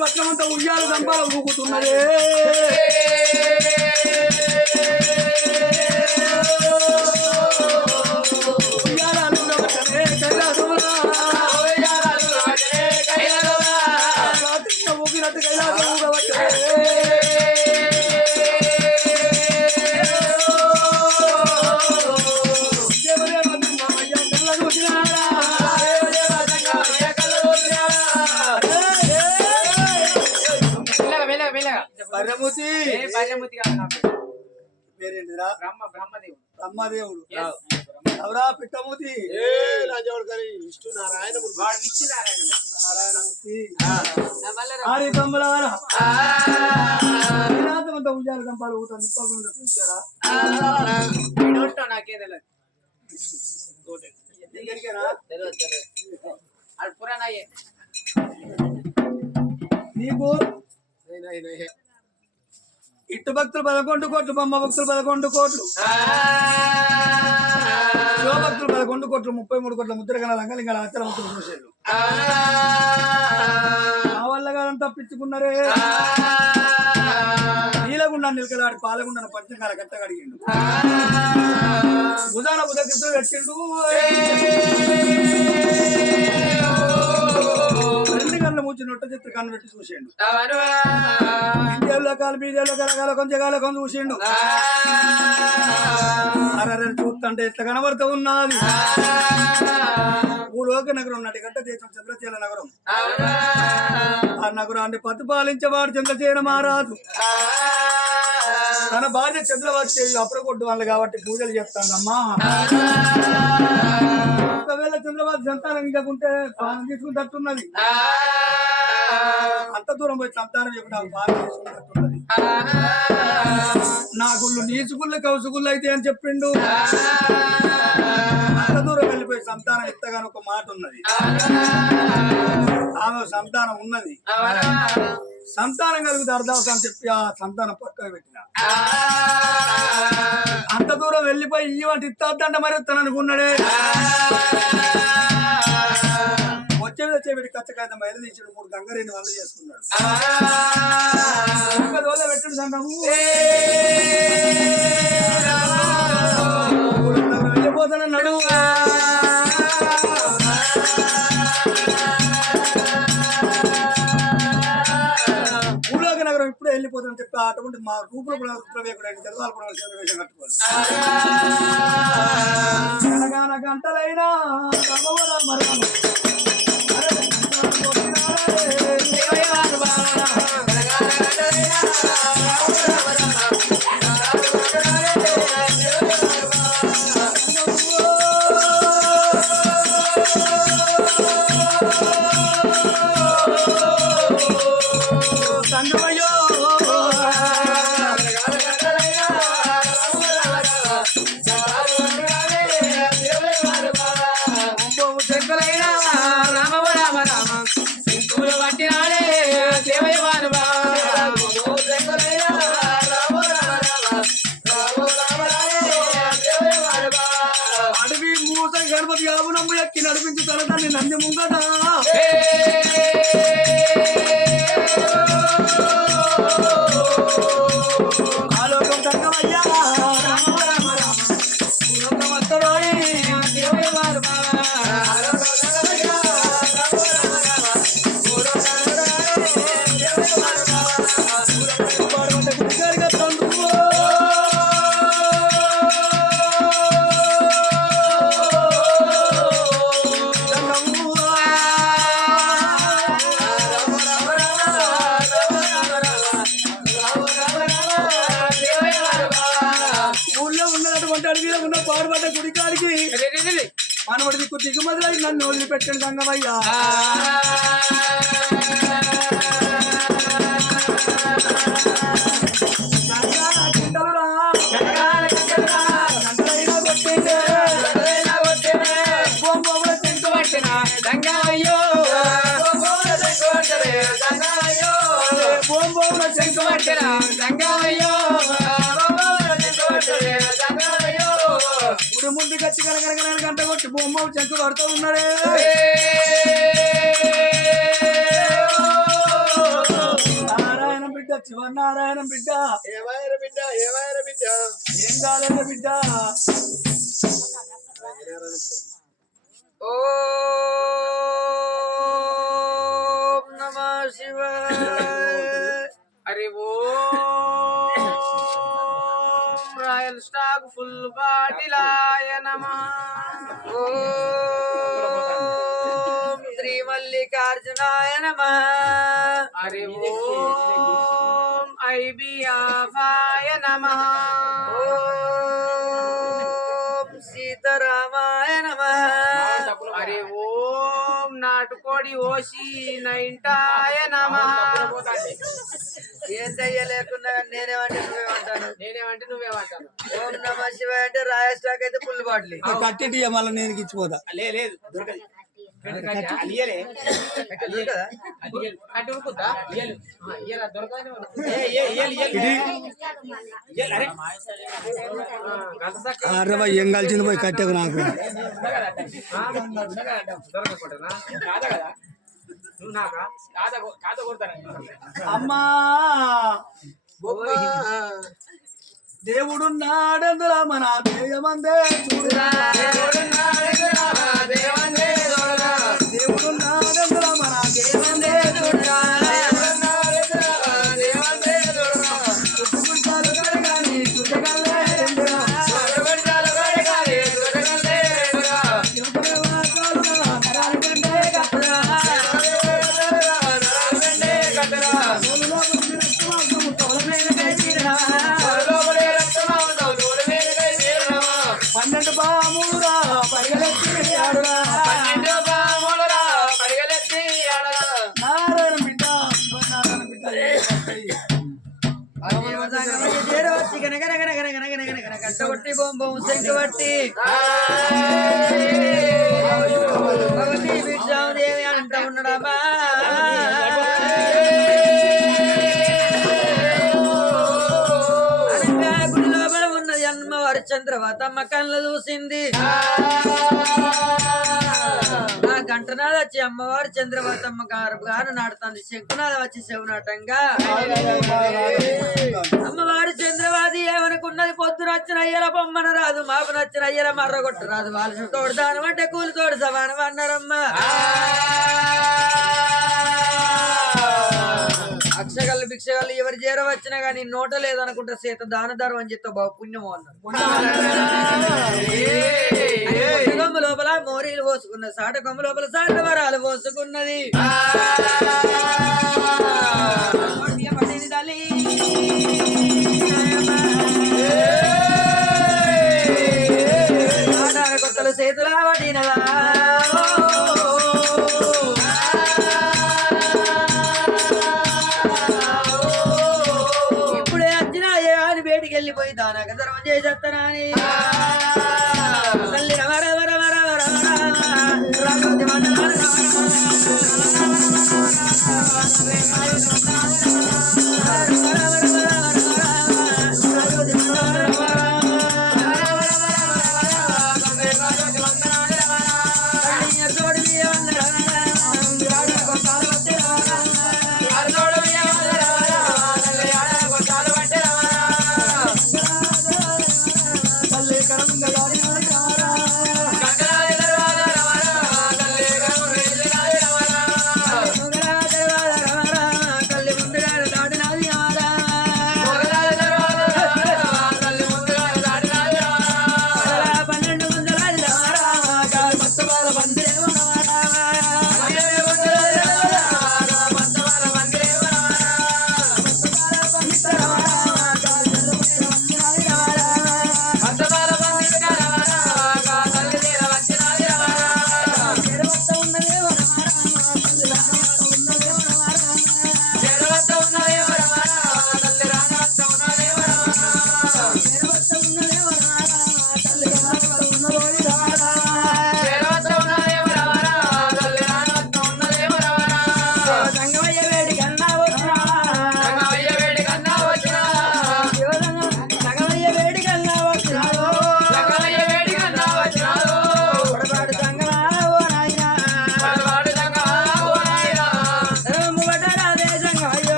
పట్లమంతా ఉయ్యాల దంపాల ఊగుతున్నదే ఊగినట్టు కైలాసం ఊగవచ్చే పేరేంటిరా బ్రహ్మదేవుడు ఎవరా పిట్టమూతి విష్ణు నారాయణమూర్తి ఆరి తమ్ములారా ఉయ్యాల దంపాలు ఊగుతాను చూసారా నాకే తెలియదు నీకు ఇటు భక్తులు 11 కోట్లు బొమ్మ భక్తులు 11 కోట్లు శివ భక్తులు 11 కోట్లు 33 కోట్ల ముద్రగల రంగలింగ ఆచర భక్తులు చూసేళ్ళు ఆ వల్ల కాలం తప్పించుకున్నారే నీలగుండా నిలకలాడి పాలగుండను పంచంగాల కట్టగడిగిండు భుజాన బుధకృతులు పెట్టిండు మూచి నొట్ట చిత్ర కన్ను పెట్టి చూసిండు కాలు బీదేళ్ళ కలగాల కొంచెం కాలకం చూసిండు అరే చూస్తుంటే ఎట్లా కనబడుతూ ఉన్నది భూలోక నగరం నటిగంట దేశం చంద్రచేన నగరం ఆ నగరాన్ని పరిపాలించేవాడు చంద్రచేన మహారాజు తన భార్య చంద్రవతి అప్పుడకొడ్డు వాళ్ళు కాబట్టి పూజలు చేస్తానమ్మా ఒకవేళ చంద్రబాబు సంతానం ఇంకకుంటే పానం తీసుకున్నట్టున్నది అంత దూరం పోయి సంతానం చెప్పిన పానం తీసుకున్నట్టున్నది నా గుళ్ళు నీచుగుళ్ళు కౌసుగుళ్ళు అయితే అని చెప్పిండు అంత దూరం వెళ్ళిపోయి సంతానం ఎత్తగానే ఒక మాట ఉన్నది ఆమె సంతానం ఉన్నది సంతానం కలిగితే అర్థం అని చెప్పి ఆ సంతానం పక్కన పెట్టిన అంత దూరం వెళ్ళిపోయి ఈ వంటి ఇస్తాదంటే మరి తననుకున్నాడే వచ్చేపెట్టి కచ్చకాయ బయలు తీసాడు 3 గంగరేని వాళ్ళు చేసుకున్నాడు పెట్టాడు సంగము వెళ్ళిపోతానన్నాడు భూలోక నగరం ఇప్పుడే వెళ్ళిపోతానని చెప్పి అటువంటి మా రూపులో కూడా రుద్రవేకుడు తెలుగు కూడా వేషం కట్టుకోవాలి గంటలైనా గణపతి యావునమ్ము ఎక్కి నడిపించు తలదాన్ని నంది ముంగట ఆలోకం తగ్గమయ్యా వంటాడు మీద ఉన్న పాడుపడ్డ గుడికాడికి మనవడి దిక్కు దిగుమతులై నన్ను వదిలిపెట్టండి గంగమయ్యా. ఇప్పుడు ముందు గచ్చి కనకనకన గంట కొట్టి బొమ్మ చెంకు పడుతూ ఉన్నాడే. నారాయణ బిడ్డ శివనారాయణ బిడ్డ ఏం కాలేదు బిడ్డ. ఓం నమః శివాయ. అరే ఓం రాయల్ స్టాక్ ఫుల్ బాటిలాయ నమః. ఓం శ్రీ మల్లికార్జునాయ నమః. అరే ఓం ఐబియాఫాయ నమః. ఓం సీతారామాయ నమః. అరే ఓం నాటుకోడి ఓసి నైంటాయ నమః. ఏం చెయ్యలేకుండా నేనేమంటే నువ్వేమంటాను. ఓం నమ శివాయ అంటే రాయ స్టాక్ అయితే ఫుల్ బాటిల్ కట్టి మళ్ళీ నేను ఇచ్చిపోతా. లేదు దొరకదు. అరే బాయ్ ఏం కలిసింది పోయి కట్టేకు నాకు. అమ్మా దేవుడున్నాడందుల మన దేయమందే చూడురా. దేవుడున్నాడందుల మన దేయమందే చూడురా. చుట్టుకుంటాలు కడగాని చుట్టగల్లే రెండురా. పన్నెండు పామురా పరిగెత్తి నారాయణ బిడ్డ కట్టబట్టి బొమ్మ శంకు బట్టి విద్యాదేవి అంట ఉండడమా. గుడి లోపల ఉన్నది అమ్మవారి చంద్రవతమ్మ కళ్ళు చూసింది. ఆ గంటనాథ వచ్చి అమ్మవారు చంద్రవతమ్మ గారు నాడుతుంది. శంకునాథ వచ్చి శివనాటంగా అమ్మవారి చంద్రవాది ఏమనుకున్నది. పొద్దున వచ్చిన అయ్యల బొమ్మన రాదు, మాపు నచ్చిన అయ్యల మర్రగొట్టు రాదు. వాళ్ళు తోడు దానం అంటే కూలి తోడు సమానం అన్నారమ్మా. అక్షగల్లు భిక్షగల్లు ఎవరు చేర వచ్చినా గానీ నోట లేదనుకుంటా సీత దాన ధర్మం అని చెప్తా బాబు పుణ్యము అన్నారు. కొమ్ము లోపల మోరీలు పోసుకున్నది, సాట కొమ్ము లోపల సాట వరాలు పోసుకున్నది. తల్లి కొత్తలు చేతులా పడినవా. ఇప్పుడే వచ్చినా ఏ అని బయటికి వెళ్ళిపోయి దానాక ధర్మం చేసేస్తానని తల్లి రమ రమ రమ రమ రమ రామోది మండలాల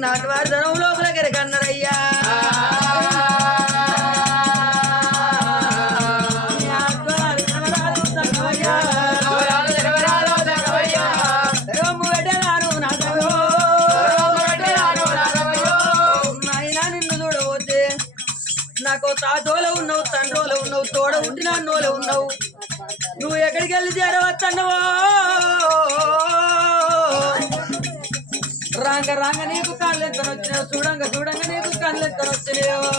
నాటు వారి ధనం లోపలికి కన్నరయ్యా నాకు తాతోలో ఉన్నావు తండ్రోలో ఉన్నావు తోడ ఉండి నాన్నోలో ఉన్నావు నువ్వు ఎక్కడికి వెళ్ళి చేరవచ్చన్నవో రాంగ రాంగ నీకు కళ్ళు ఎంత వచ్చినావు చూడంగా చూడంగా నీకు కళ్ళు ఎంత వచ్చినావు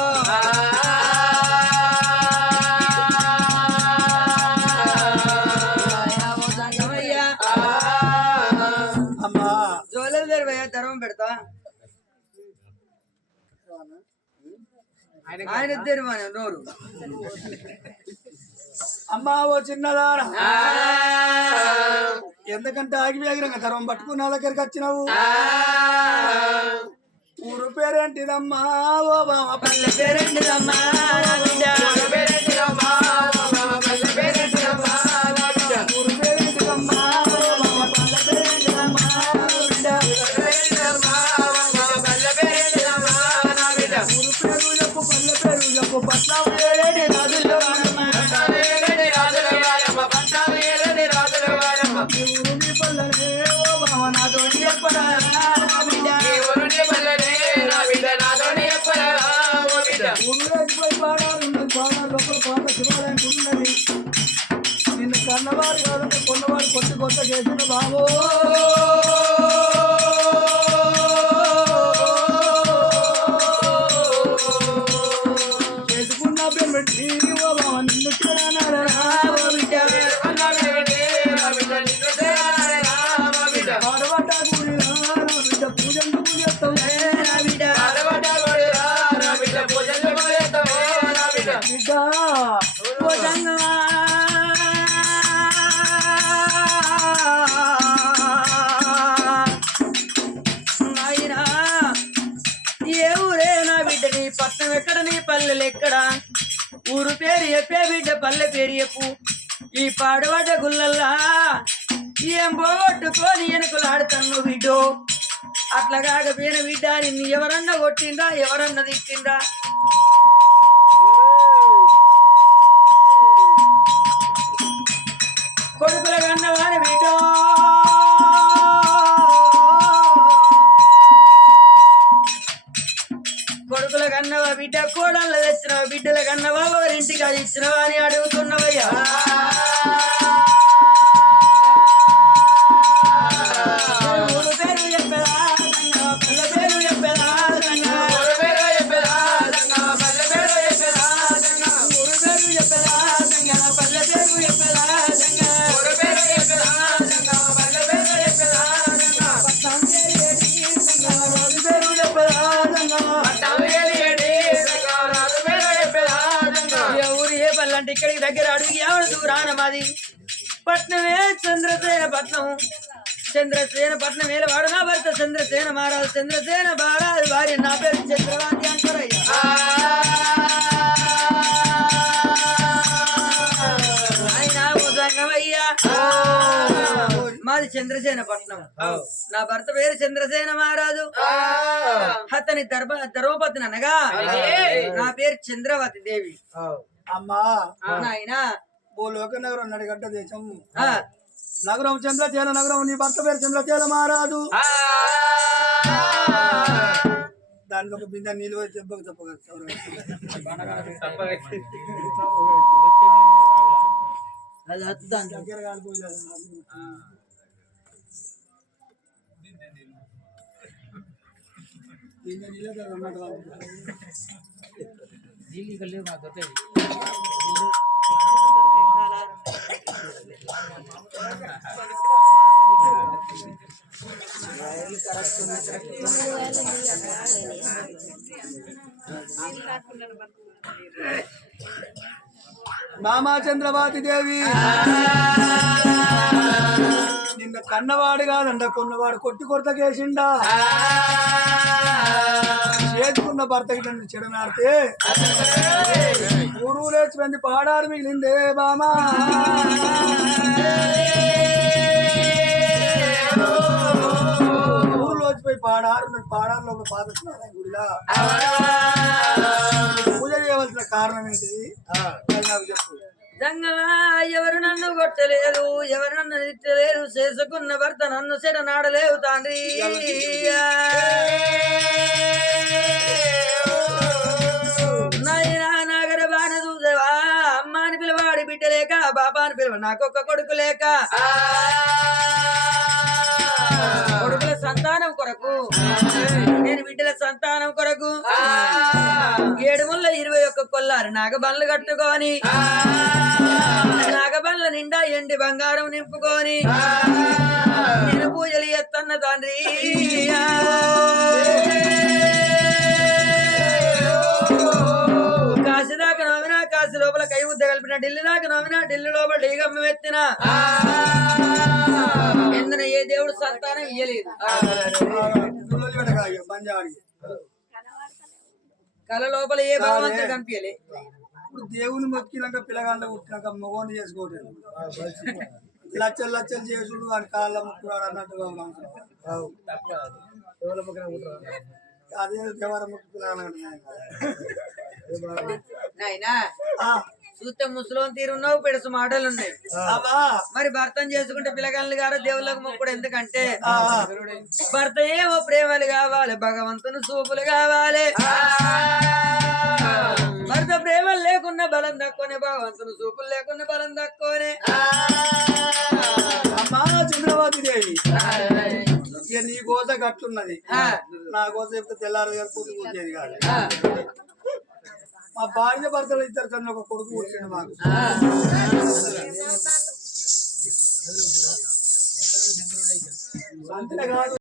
సంగమయ్యా అమ్మా జోలేదు తెరవయ్యా ధర్మం పెడతా ఆయన తెరువాను నోరు అమ్మా ఓ చిన్నదాన ఎందుకంటే ఆగి వేగిరంగా ధర్మం పట్టుకుని నా దగ్గరికి వచ్చినావు ఊరు పేరేంటిదమ్మా ఓ బామ పల్లె పేరేంటిదమ్మా ఊరు పేరేంటిదమ్మా ఓ బామ పల్లె పేరేంటిదమ్మా ఊరు పేరేంటిదమ్మా ఊరు పేరు చెప్పు పల్లె పేరు చెప్పు పట్నం ఏడేడి రాజుల్లో ఊరుని పల్లెనే ఓ బామ నాతో చెప్పరా ఊరులోకి పాడారు లోపల పాట శివాలయం ఉన్నది నిన్ను కన్నవారు కాదు కొన్నవారు కొత్త కొత్త చేసిన బాబో చేసుకున్న పెట్టి ఓ బావ నిన్ను పాడబడ్డ గుడి బిడ్డ పూజలు చేస్తావు బిడ్డ ఓ సంగమా నాయనా ఏ ఊరే నా బిడ్డ నీ పట్నం ఎక్కడ నీ పల్లెలు ఎక్కడ ఊరు పేరు చెప్పే బిడ్డ పల్లె పేరు చెప్పు ఈ పాడబడ్డ గుల్లల్లా ఏం పోగొట్టుకొని ఎనుకలాడుతాను బిడ్డో అట్లా కాకపోయిన బిడ్డ నిన్ను ఎవరన్నా కొట్టిందా ఎవరన్నా తిట్టిందా కొడుకుల కన్నవారి బిడ్డో కొడుకుల కన్నవా బిడ్డ కోడళ్ళ తెచ్చినవా బిడ్డల కన్నవా ఎవరింటికి అది ఇచ్చినవా అని అడుగుతున్నవయ్యా ఊరు పేరు చెప్పదా పిల్ల పేరు చెప్పదా ఊరు పేరు చెప్పదా పల్లె పేరు చెప్పదా పల్లె పేరు చెప్పదా పట్టం పేరు చెప్పదా ఊరు ఏ పల్లంటే ఇక్కడికి దగ్గర అడుగు ఎవరు దూరాన మాది పట్నమే చంద్రసేన పట్నం చంద్రసేన పట్నం వేల వాడు నా భర్త చంద్రసేన మహారాజు చంద్రసేన మహారాజు భార్య నా పేరు చంద్రవాది అంటారయ్యా ఆయన సంగమయ్యా మాది చంద్రసేన పట్నం నా భర్త పేరు చంద్రసేన మహారాజు అతని ధర్మపతిని అనగా నా పేరు చంద్రవతి దేవి అమ్మా నాయన ఓ లోకనగరం నడిగడ్డ దేశం నగరం చంద్రచేన నగరం నీ భర్త పేరు చంద్రచేన మహారాజు దానికి ఒక బిందె నీళ్ళు చెప్పగలరు దగ్గర కాలిపోయలేదు బిందె నీళ్ళు మామా చంద్రవాతి దేవి నిన్న కన్నవాడు కాదండ కొన్నవాడు కొట్టి కొరతకేసిండా చేసుకున్న భర్తకి నన్ను చెడనాడితే ఊరు లేచిపోయింది పాడారు మిగిలిందే బామా ఊరులోచిపోయి పాడారులో ఒక పాదస్నారాయణ గుడిలా పూజ చేయవలసిన కారణం ఏంటిది అది నాకు చెప్పు. జంగమా ఎవరు నన్ను కొట్టలేదు, ఎవరు నన్ను తిట్టలేదు, చేసుకున్న భర్త నన్ను సెడ నాడలేవు తండ్రి. నాయనా నాగర బాణ చూసేవా, అమ్మాని పిలవాడి బిడ్డ లేక, బాబాని పిలవ నాకొక్క కొడుకు లేక, కొడుకుల సంతానం కొరకు, నేను బిడ్డల సంతానం కొరకు 721 కొల్లారు నాగబండ్లు కట్టుకొని, నాగబండ్ల నిండా ఎండి బంగారం నింపుకొని నేను పూజలు ఎత్తన్న తండ్రి. కాశీ దాకా నోమినా, కాశీ లోపల కై ముద్ద కలిపిన, ఢిల్లీ దాకా నోమినా, ఢిల్లీ లోపల ఢీగమ్మ ఎత్తిన, ఎందున ఏ దేవుడు సంతానం ఇయ్యలేదు. కళ లోపల ఏ భగవంతుడు కనిపించలే. ఇప్పుడు దేవుని మొక్కినాక పిల్లగాళ్ళ పుట్టినాక మగోని చేసుకోవట్లేదు. లచ్చలు లచ్చలు చేసుడు వాడి కాళ్ళ ముక్కురాడు అన్నట్టుగా అదే దేవర ముక్కు నాయనా చూస్తే ముసలోని తీరున్నావు, పెడుసు మాటలు ఉన్నాయి. మరి భర్తను చేసుకుంటే పిల్లగాళ్ళు గారు దేవుళ్ళకు మొక్కుడు. ఎందుకంటే భర్త ఏమో ప్రేమలు కావాలి, భగవంతుని చూపులు కావాలి. భర్త ప్రేమలు లేకున్నా బలం తక్కువనే, భగవంతుని చూపులు లేకున్నా బలం తక్కువనే. అమ్మా చంద్రవతి దేవి ఇక నీ కోస కట్టున్నది, నా కోసం చెప్తే తెల్లారు గారు పూర్తి కూర్చేది కాదు. మా భార్య భర్తలు ఇద్దరు కన్నా ఒక కొడుకు కూర్చోండి మాకు. అంతే కాదు.